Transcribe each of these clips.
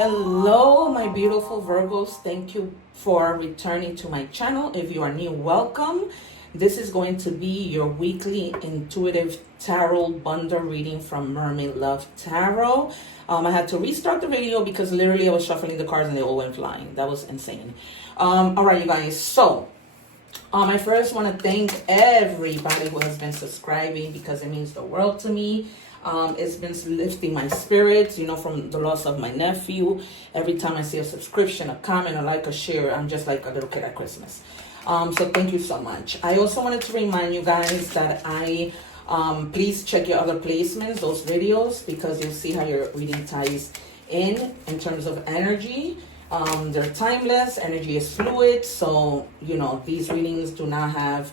Hello, my beautiful Virgos. Thank you for returning to my channel. If you are new, welcome. This is going to be your weekly intuitive tarot bundle reading from Mermaid Love Tarot. I had to restart the video because literally I was shuffling the cards and they all went flying. That was insane. All right, you guys. So, I first want to thank everybody who has been subscribing because it means the world to me. It's been lifting my spirits, from the loss of my nephew. Every time I see a subscription, a comment, a like, a share, I'm just like a little kid at Christmas. So thank you so much. I also wanted to remind you guys that please check your other placements, those videos, because you'll see how your reading ties in terms of energy. They're timeless. Energy is fluid. So, these readings do not have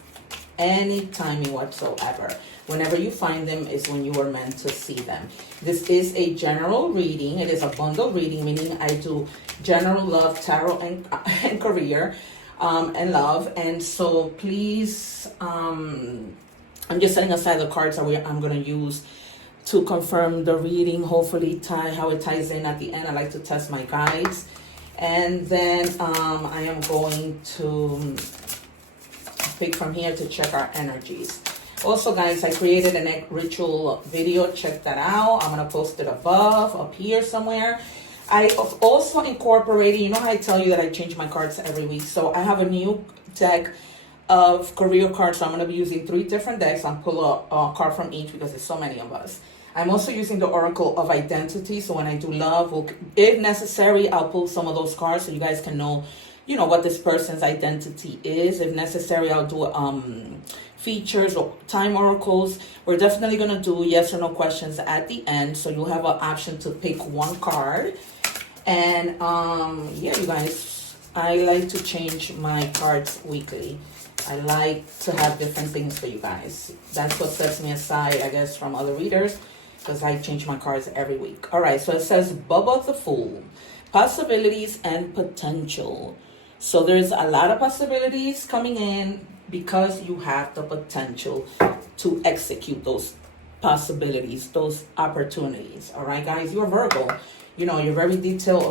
any timing whatsoever. Whenever you find them is when you were meant to see them. This is a general reading. It is a bundle reading, meaning I do general love, tarot, and career, and love. And so please, I'm just setting aside the cards that I'm going to use to confirm the reading, hopefully how it ties in at the end. I like to test my guides. And then I am going to pick from here to check our energies. Also, guys, I created an egg ritual video. Check that out. I'm going to post it up here somewhere. I also incorporated, how I tell you that I change my cards every week. So I have a new deck of career cards. So I'm going to be using 3 different decks. I'll pull a card from each because there's so many of us. I'm also using the Oracle of Identity. So when I do love, if necessary, I'll pull some of those cards so you guys can know, what this person's identity is. If necessary, I'll do features or time oracles. We're definitely going to do yes or no questions at the end. So you'll have an option to pick one card. And yeah, you guys, I like to change my cards weekly. I like to have different things for you guys. That's what sets me aside, I guess, from other readers, because I change my cards every week. All right, so it says Bubba the Fool, possibilities and potential. So there's a lot of possibilities coming in because you have the potential to execute those possibilities, those opportunities. All right, guys, you're Virgo. You're very detail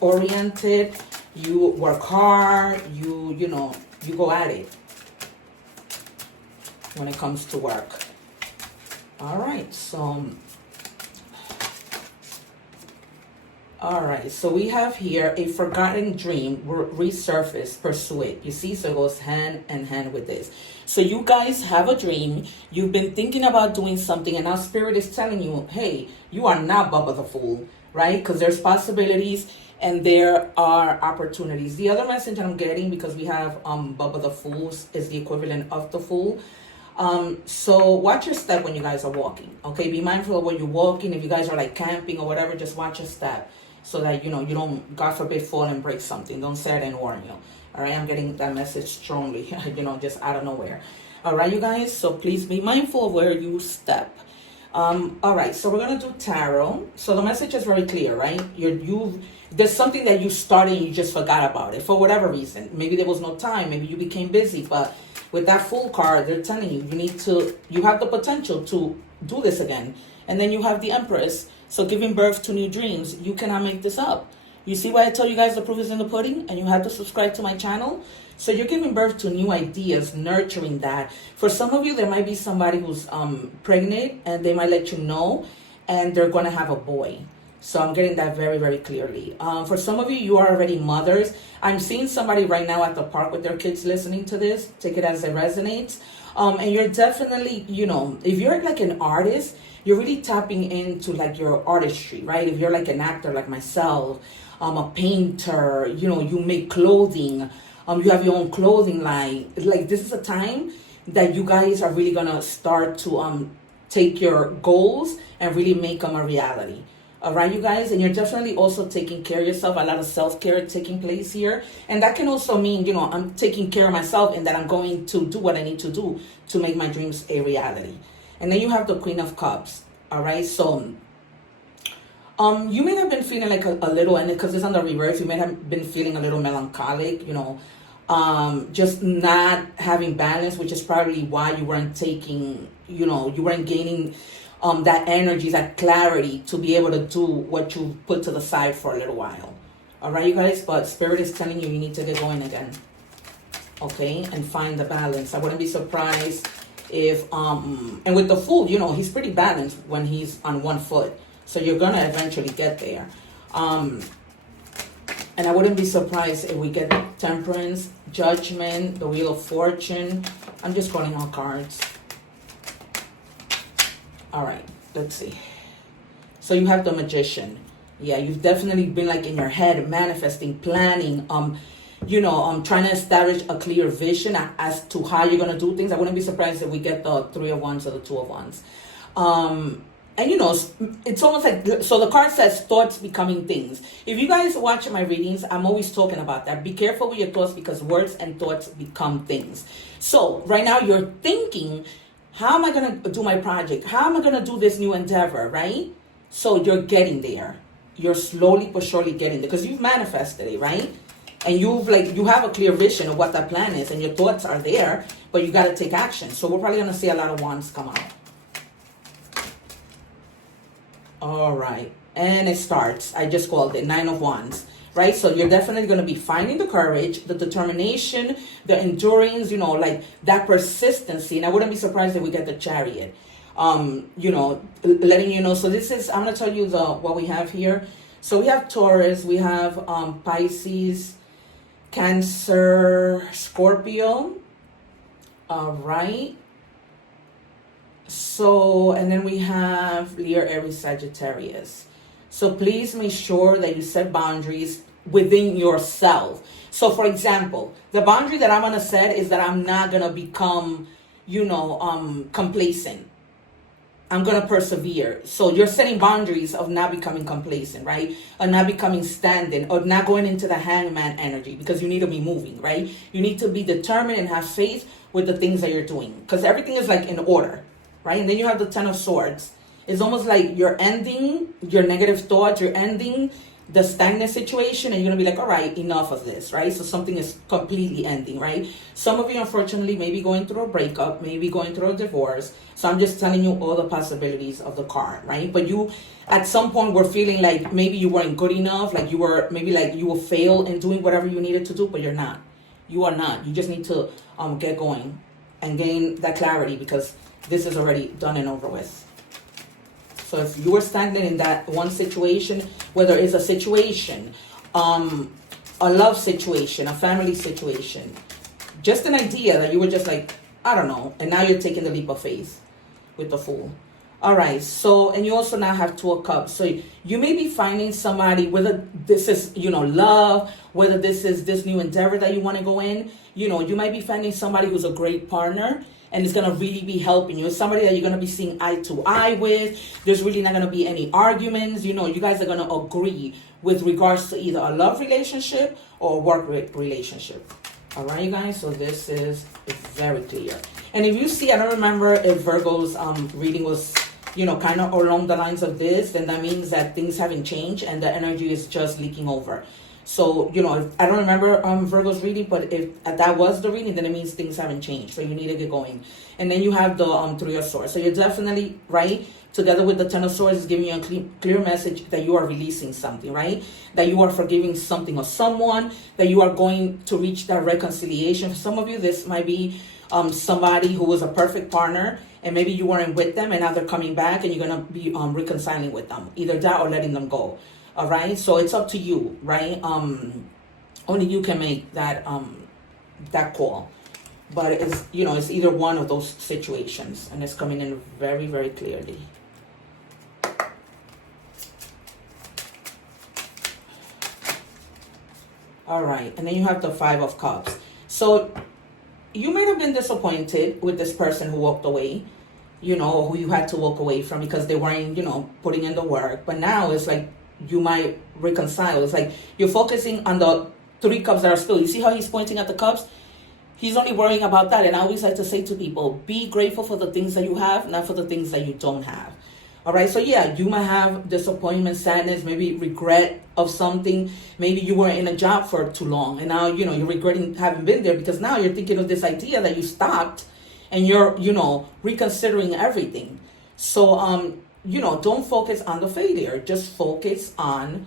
oriented. You work hard. You go at it when it comes to work. All right, so we have here a forgotten dream resurface, pursue it. You see, so it goes hand in hand with this. So you guys have a dream. You've been thinking about doing something, and now Spirit is telling you, hey, you are not Bubba the Fool, right? Because there's possibilities and there are opportunities. The other message I'm getting, because we have Bubba the Fool is the equivalent of the Fool. So watch your step when you guys are walking, okay? Be mindful of when you're walking. If you guys are like camping or whatever, just watch your step so that, you don't, God forbid, fall and break something. Don't say I didn't warn you, all right? I'm getting that message strongly, just out of nowhere. All right, you guys? So please be mindful of where you step. All right, so we're going to do tarot. So the message is very clear, right? There's something that you started and you just forgot about it for whatever reason. Maybe there was no time. Maybe you became busy, but with that Fool card, they're telling you, you have the potential to do this again. And then you have the Empress. So giving birth to new dreams, you cannot make this up. You see why I tell you guys the proof is in the pudding and you have to subscribe to my channel? So you're giving birth to new ideas, nurturing that. For some of you, there might be somebody who's pregnant and they might let you know and they're going to have a boy. So I'm getting that very, very clearly. For some of you, you are already mothers. I'm seeing somebody right now at the park with their kids listening to this. Take it as it resonates. And you're definitely, if you're like an artist, you're really tapping into like your artistry, right? If you're like an actor like myself, a painter, you make clothing, you have your own clothing line. Like this is a time that you guys are really going to start to take your goals and really make them a reality. All right, you guys, and you're definitely also taking care of yourself. A lot of self-care taking place here. And that can also mean, I'm taking care of myself and that I'm going to do what I need to do to make my dreams a reality. And then you have the Queen of Cups. All right, so you may have been feeling like a little, and because it's on the reverse, you may have been feeling a little melancholic, just not having balance, which is probably why you weren't taking, you weren't gaining that energy, that clarity to be able to do what you put to the side for a little while. All right, you guys, but Spirit is telling you need to get going again. Okay, and find the balance. I wouldn't be surprised if, and with the Fool, you know, he's pretty balanced when he's on one foot. So you're going to eventually get there. And I wouldn't be surprised if we get Temperance, Judgment, the Wheel of Fortune. I'm just calling all cards. All right, let's see. So you have the Magician. Yeah, you've definitely been like in your head, manifesting, planning, trying to establish a clear vision as to how you're going to do things. I wouldn't be surprised if we get the Three of Wands or the Two of Wands. And, you know, it's almost like, so the card says thoughts becoming things. If you guys watch my readings, I'm always talking about that. Be careful with your thoughts because words and thoughts become things. So right now you're thinking, how am I going to do my project? How am I going to do this new endeavor, right? So you're getting there. You're slowly but surely getting there because you've manifested it, right? And you have a clear vision of what that plan is and your thoughts are there, but you got to take action. So we're probably going to see a lot of wands come out. All right. And it starts. I just called it Nine of Wands, right? So you're definitely going to be finding the courage, the determination, the endurance, you know, like that persistency. And I wouldn't be surprised if we get the Chariot, letting you know. So this is, I'm going to tell you what we have here. So we have Taurus, we have Pisces, Cancer, Scorpio. All right. So, and then we have Leo, Aries, Sagittarius. So please make sure that you set boundaries within yourself. So for example, the boundary that I'm going to set is that I'm not going to become, complacent. I'm going to persevere. So you're setting boundaries of not becoming complacent, right? Or not becoming standing or not going into the hangman energy because you need to be moving, right? You need to be determined and have faith with the things that you're doing because everything is like in order, right? And then you have the Ten of Swords. It's almost like you're ending your negative thoughts. You're ending the stagnant situation and you're going to be like, all right, enough of this, right? So something is completely ending, right? Some of you, unfortunately, may be going through a breakup, maybe going through a divorce. So I'm just telling you all the possibilities of the card, right? But you, at some point, were feeling like maybe you weren't good enough, like you were, maybe like you will fail in doing whatever you needed to do, but you're not. You are not. You just need to get going and gain that clarity because this is already done and over with. So if you were stagnant in that one situation, whether it's a situation, a love situation, a family situation, just an idea that you were just like, I don't know, and now you're taking the leap of faith with the Fool. All right, so, and you also now have Two of Cups. So you may be finding somebody, whether this is, love, whether this is this new endeavor that you want to go in, you might be finding somebody who's a great partner and it's going to really be helping you. It's somebody that you're going to be seeing eye to eye with. There's really not going to be any arguments. You guys are going to agree with regards to either a love relationship or a work relationship. All right, you guys, so this is very clear. And if you see, I don't remember if Virgo's reading was, kind of along the lines of this, then that means that things haven't changed and the energy is just leaking over. So, if, I don't remember Virgo's reading, but if that was the reading, then it means things haven't changed. So you need to get going. And then you have the Three of Swords. So you're definitely, right, together with the Ten of Swords is giving you a clear message that you are releasing something, right? That you are forgiving something or someone, that you are going to reach that reconciliation. For some of you, this might be somebody who was a perfect partner and maybe you weren't with them and now they're coming back and you're going to be reconciling with them. Either that or letting them go. All right, so it's up to you, right? Only you can make that that call, but it's it's either one of those situations, and it's coming in very, very clearly. All right, and then you have the Five of Cups. So you might have been disappointed with this person who walked away, or who you had to walk away from because they weren't, putting in the work. But now it's like you might reconcile. It's like you're focusing on the three cups that are still. You see how he's pointing at the cups? He's only worrying about that. And I always like to say to people, be grateful for the things that you have, not for the things that you don't have. All right. So yeah, you might have disappointment, sadness, maybe regret of something. Maybe you were in a job for too long and now, you're regretting having been there because now you're thinking of this idea that you stopped and you're, reconsidering everything. So, don't focus on the failure. Just focus on,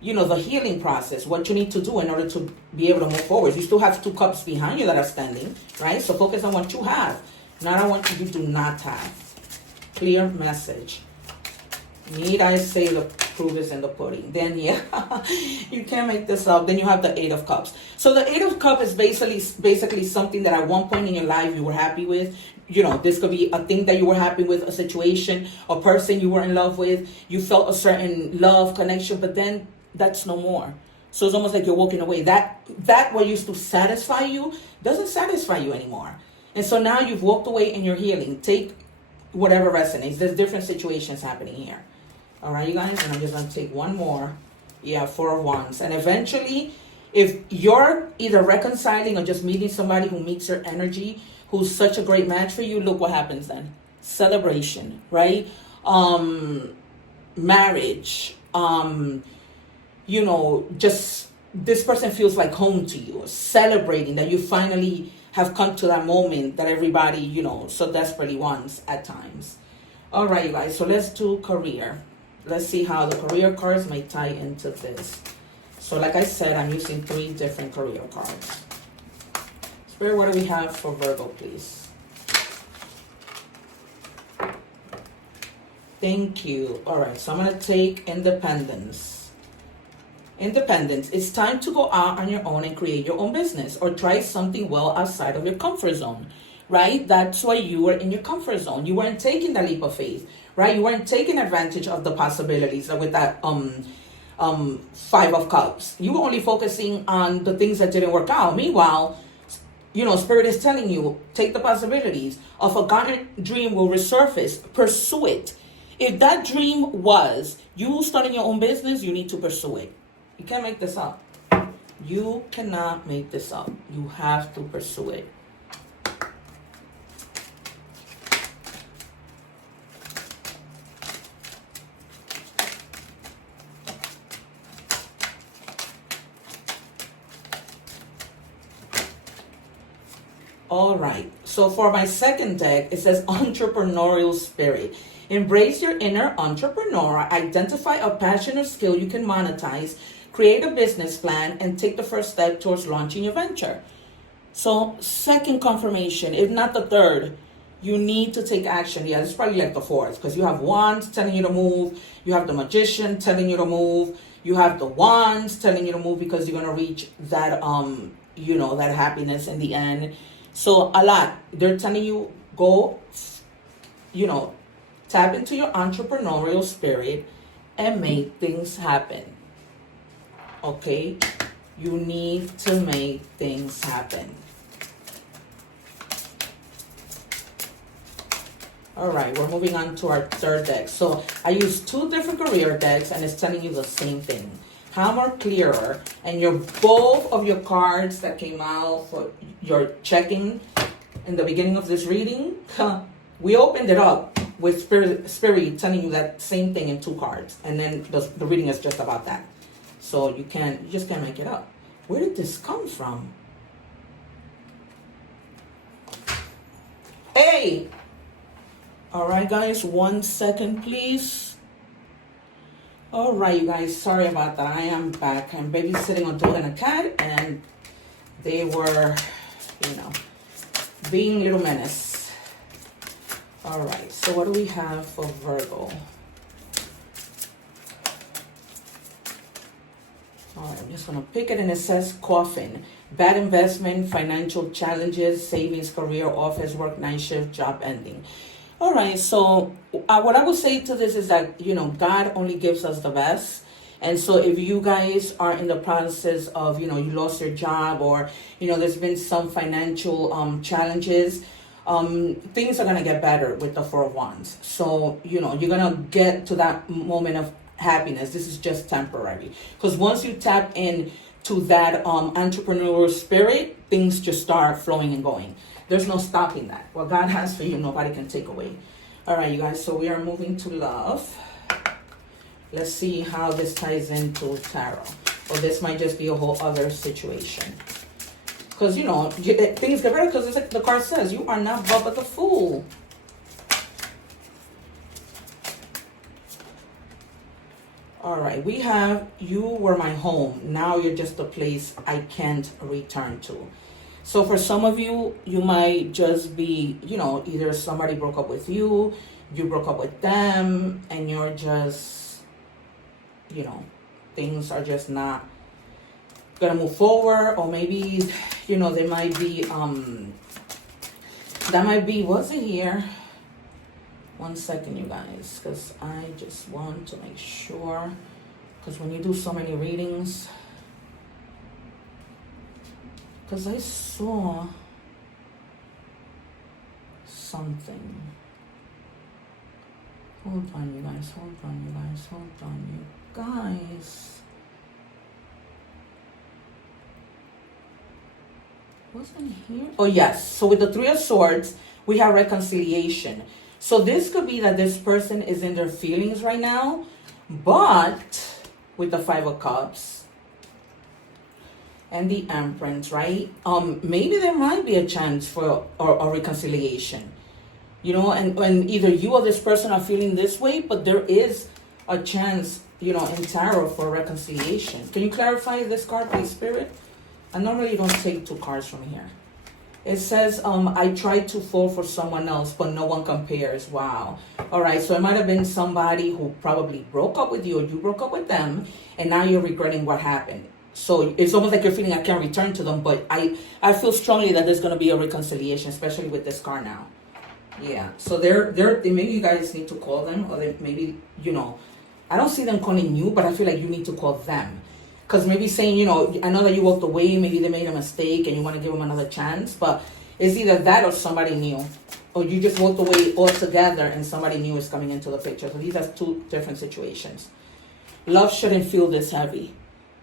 the healing process, what you need to do in order to be able to move forward. You still have 2 cups behind you that are standing, right? So focus on what you have, not on what you do not have. Clear message. Need I say the proof is in the pudding? Then yeah, you can't make this up. Then you have the 8 of Cups. So the 8 of Cups is basically something that at one point in your life you were happy with. This could be a thing that you were happy with, a situation, a person you were in love with. You felt a certain love connection, but then that's no more. So it's almost like you're walking away. That what used to satisfy you doesn't satisfy you anymore. And so now you've walked away and you're healing. Take whatever resonates. There's different situations happening here. All right, you guys, and I'm just going to take one more. Yeah, 4 of Wands. And eventually, if you're either reconciling or just meeting somebody who meets your energy, who's such a great match for you, look what happens then. Celebration, right? Marriage, just this person feels like home to you, celebrating that you finally have come to that moment that everybody, so desperately wants at times. All right, you guys, so let's do career. Let's see how the career cards may tie into this. So like I said, I'm using 3 different career cards. Spirit, what do we have for Virgo, please? Thank you. All right, so I'm going to take independence. Independence. It's time to go out on your own and create your own business or try something well outside of your comfort zone, right? That's why you were in your comfort zone. You weren't taking the leap of faith, right? You weren't taking advantage of the possibilities with that 5 of Cups. You were only focusing on the things that didn't work out. Meanwhile, Spirit is telling you, take the possibilities. A forgotten dream will resurface. Pursue it. If that dream was you starting your own business, you need to pursue it. You can't make this up. You cannot make this up. You have to pursue it. All right. So for my second deck, it says entrepreneurial spirit. Embrace your inner entrepreneur. Identify a passion or skill you can monetize. Create a business plan and take the first step towards launching your venture. So second confirmation, if not the third, you need to take action. Yeah, it's probably like the fourth because you have Wands telling you to move. You have the Magician telling you to move. You have the Wands telling you to move because you're going to reach that, that happiness in the end. So a lot. They're telling you, go, tap into your entrepreneurial spirit and make things happen. Okay? You need to make things happen. All right, we're moving on to our third deck. So I used 2 different career decks and it's telling you the same thing. How more clearer, and both of your cards that came out for your checking in the beginning of this reading, we opened it up with spirit telling you that same thing in 2 cards, and then the reading is just about that. So you just can't make it up. Where did this come from? Hey! All right, guys, 1 second, please. All right, you guys, sorry about that. I am back. I'm babysitting a dog and a cat, and they were, being little menace. All right, so what do we have for Virgo? All right, I'm just going to pick it, and it says coffin. Bad investment, financial challenges, savings, career, office work, night shift, job ending. All right, so what I would say to this is that, God only gives us the best. And so if you guys are in the process of, you lost your job or, there's been some financial challenges, things are going to get better with the 4 of Wands. So, you're going to get to that moment of happiness. This is just temporary. Because once you tap in to that entrepreneurial spirit, things just start flowing and going. There's no stopping that. What God has for you, nobody can take away. All right, you guys, so we are moving to love. Let's see how this ties into tarot. Or this might just be a whole other situation. Because, things get better because it's like the card says, you are not but the fool. All right, we have you were my home. Now you're just a place I can't return to. So for some of you, you might just be, either somebody broke up with you, you broke up with them, and you're just, things are just not gonna move forward. Or maybe, they might be, that might be, what's it here? One second, you guys, because I just want to make sure, because when you do so many readings, because I saw something. Hold on, you guys, hold on, you guys, hold on, you guys. Wasn't here? Oh, yes. So with the Three of Swords, we have reconciliation. So this could be that this person is in their feelings right now, but with the Five of Cups and the Empress, right? Maybe there might be a chance for a reconciliation, and either you or this person are feeling this way, but there is a chance, in tarot for reconciliation. Can you clarify this card, please, Spirit? I normally don't take two cards from here. It says, I tried to fall for someone else, but no one compares. Wow. All right. So it might have been somebody who probably broke up with you, or you broke up with them, and now you're regretting what happened. So it's almost like you're feeling I can't return to them, but I feel strongly that there's going to be a reconciliation, especially with this card now. Yeah. So maybe you guys need to call them, or maybe, I don't see them calling you, but I feel like you need to call them. Because maybe saying, I know that you walked away, maybe they made a mistake and you want to give them another chance, but it's either that or somebody new. Or you just walked away altogether and somebody new is coming into the picture. So these are two different situations. Love shouldn't feel this heavy.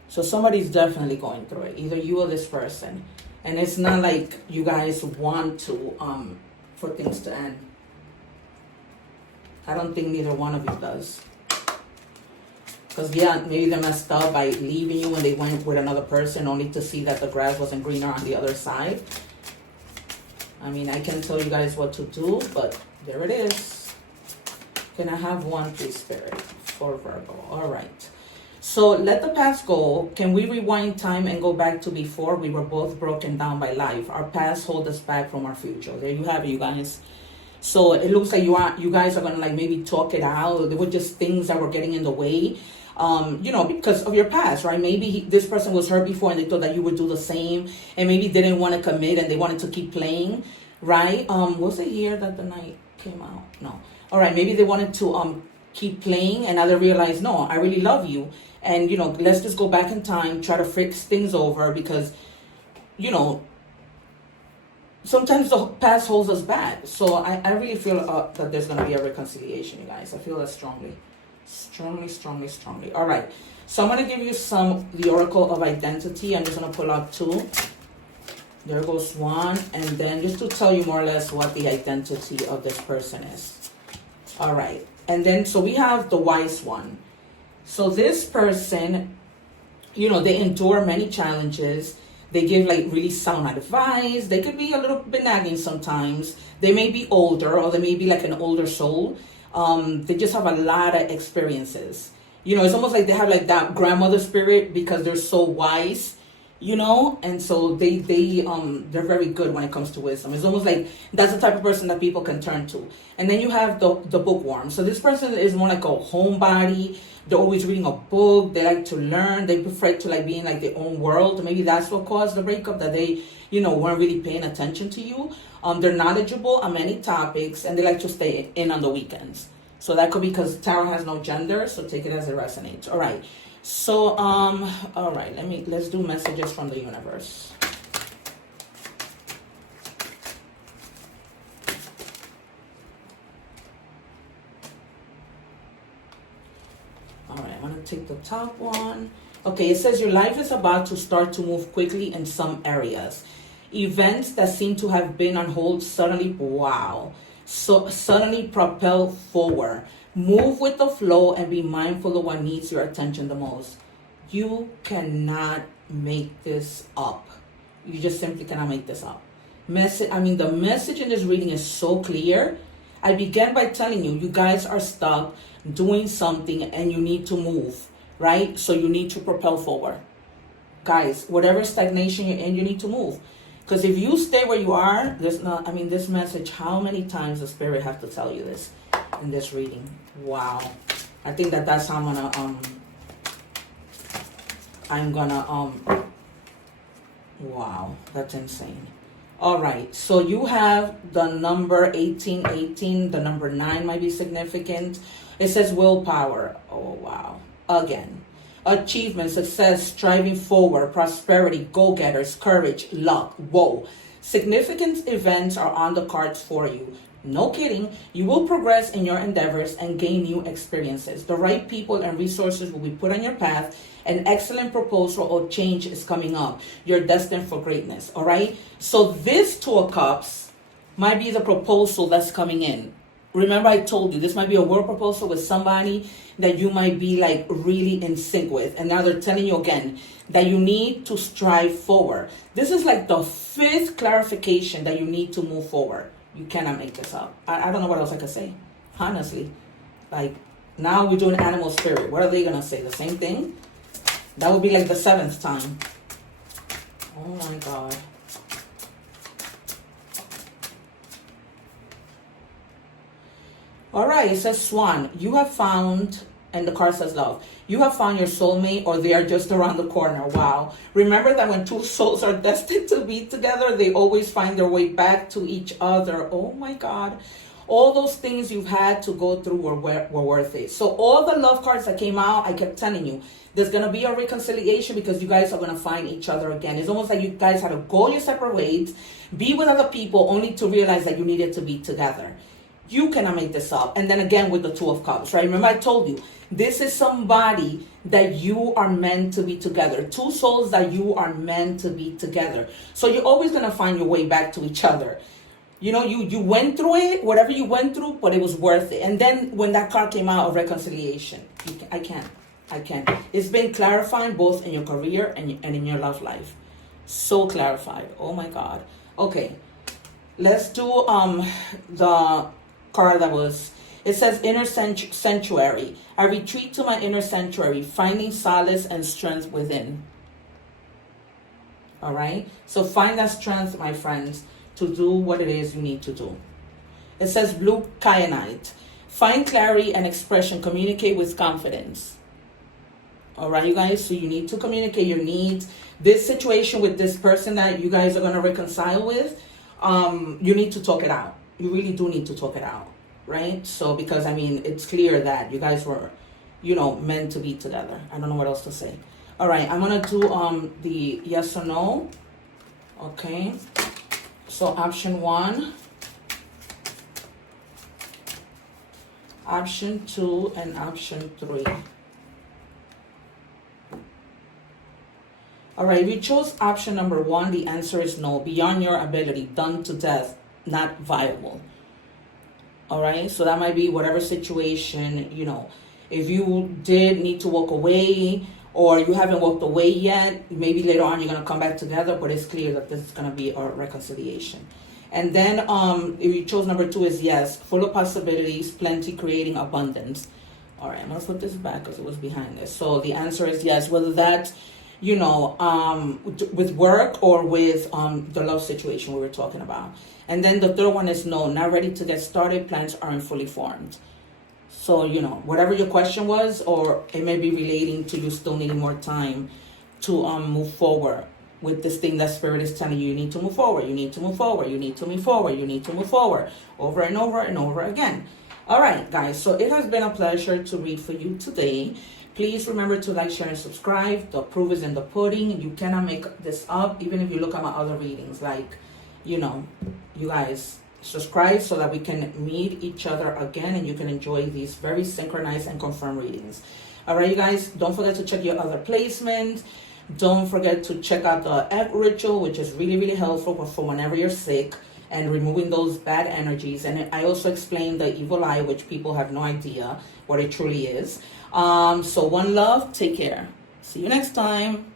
So somebody's definitely going through it, either you or this person. And it's not like you guys want to, for things to end. I don't think neither one of you does. Because, maybe they messed up by leaving you when they went with another person, only to see that the grass wasn't greener on the other side. I mean, I can't tell you guys what to do, but there it is. Can I have one, please, Spirit, for Virgo? All right. So let the past go. Can we rewind time and go back to before we were both broken down by life? Our past hold us back from our future. There you have it, you guys. So it looks like you guys are going to maybe talk it out. There were just things that were getting in the way. Because of your past, right? Maybe this person was hurt before and they thought that you would do the same, and maybe didn't want to commit and they wanted to keep playing, right? Was it here that the night came out? No. All right, maybe they wanted to keep playing, and now they realize, no, I really love you, and let's just go back in time, try to fix things over, because sometimes the past holds us back. So I really feel that there's going to be a reconciliation, you guys. I feel that strongly. Strongly. All right. So I'm going to give you the Oracle of Identity. I'm just going to pull out two. There goes one. And then just to tell you more or less what the identity of this person is. All right. And then, so we have the Wise One. So this person, they endure many challenges. They give really sound advice. They could be a little bit nagging sometimes. They may be older, or they may be like an older soul. They just have a lot of experiences. It's almost like they have that grandmother spirit because they're so wise, and so they're very good when it comes to wisdom. It's almost like that's the type of person that people can turn to. And then you have the bookworm. So this person is more like a homebody. They're always reading a book. They like to learn. They prefer to be in their own world. Maybe that's what caused the breakup, that they weren't really paying attention to you. They're knowledgeable on many topics, and they like to stay in on the weekends. So that could be because tarot has no gender, so take it as it resonates. All right. So, all right, let's do messages from the universe. All right, I'm going to take the top one. Okay, it says your life is about to start to move quickly in some areas. Events that seem to have been on hold suddenly, suddenly propel forward. Move with the flow and be mindful of what needs your attention the most. You cannot make this up. You just simply cannot make this up. The message in this reading is so clear. I began by telling you, you guys are stuck doing something and you need to move. right? So you need to propel forward. Guys, whatever stagnation you're in, you need to move. Because if you stay where you are, there's not, I mean, this message, how many times the Spirit have to tell you this in this reading? Wow. I think that's how I'm gonna, wow, that's insane. All right, so you have the number 1818, the number 9 might be significant. It says willpower. Oh, wow. Again, achievement, success, striving forward, prosperity, go-getters, courage, luck. Whoa. Significant events are on the cards for you. No kidding. You will progress in your endeavors and gain new experiences. The right people and resources will be put on your path. An excellent proposal or change is coming up. You're destined for greatness. All right. So this 2 of Cups might be the proposal that's coming in. Remember, I told you this might be a work proposal with somebody that you might be like really in sync with. And now they're telling you again that you need to strive forward. This is like the 5th clarification that you need to move forward. You cannot make this up. I don't know what else I could say. Honestly. Like, now we're doing animal spirit. What are they going to say? The same thing? That would be like the 7th time. Oh my God. All right, it says Swan. You have found, and the card says love. You have found your soulmate, or they are just around the corner. Wow. Remember that when 2 souls are destined to be together, they always find their way back to each other. Oh my God. All those things you've had to go through were worth it. So all the love cards that came out, I kept telling you, there's going to be a reconciliation because you guys are going to find each other again. It's almost like you guys had to go your separate ways, be with other people, only to realize that you needed to be together. You cannot make this up. And then again with the 2 of Cups, right? Remember I told you, this is somebody that you are meant to be together. 2 souls that you are meant to be together. So you're always going to find your way back to each other. You know, you went through it, whatever you went through, but it was worth it. And then when that card came out of reconciliation, I can't. It's been clarifying both in your career and in your love life. So clarified. Oh my God. Okay. Let's do the card that was, it says inner sanctuary. I retreat to my inner sanctuary, finding solace and strength within. All right. So find that strength, my friends, to do what it is you need to do. It says blue kyanite. Find clarity and expression. Communicate with confidence. All right, you guys. So you need to communicate your needs. This situation with this person that you guys are going to reconcile with, you need to talk it out. You really do need to talk it out, right? So because, I mean, it's clear that you guys were, you know, meant to be together. I don't know what else to say. All right, I'm going to do the yes or no. Okay. So option 1, option 2, and option 3. All right, we chose option number 1. The answer is no. Beyond your ability, done to death, not viable. All right, so that might be whatever situation, you know, if you did need to walk away or you haven't walked away yet, maybe later on you're going to come back together, but it's clear that this is going to be a reconciliation. And then if you chose number 2 is yes, full of possibilities, plenty, creating abundance. All right, I'm going to flip this back because it was behind this. So the answer is yes, whether that's, you know, with work or with the love situation we were talking about. And then the 3rd one is no, not ready to get started, plans aren't fully formed. So, you know, whatever your question was, or it may be relating to you still needing more time to move forward with this thing that Spirit is telling you, you need to move forward, you need to move forward, you need to move forward, you need to move forward, over and over and over again. All right, guys, so it has been a pleasure to read for you today. Please remember to like, share, and subscribe. The proof is in the pudding. You cannot make this up, even if you look at my other readings. Like, you know, you guys subscribe so that we can meet each other again and you can enjoy these very synchronized and confirmed readings. All right, you guys, don't forget to check your other placements. Don't forget to check out the egg ritual, which is really, really helpful for whenever you're sick and removing those bad energies. And I also explained the evil eye, which people have no idea what it truly is. So one love, take care. See you next time.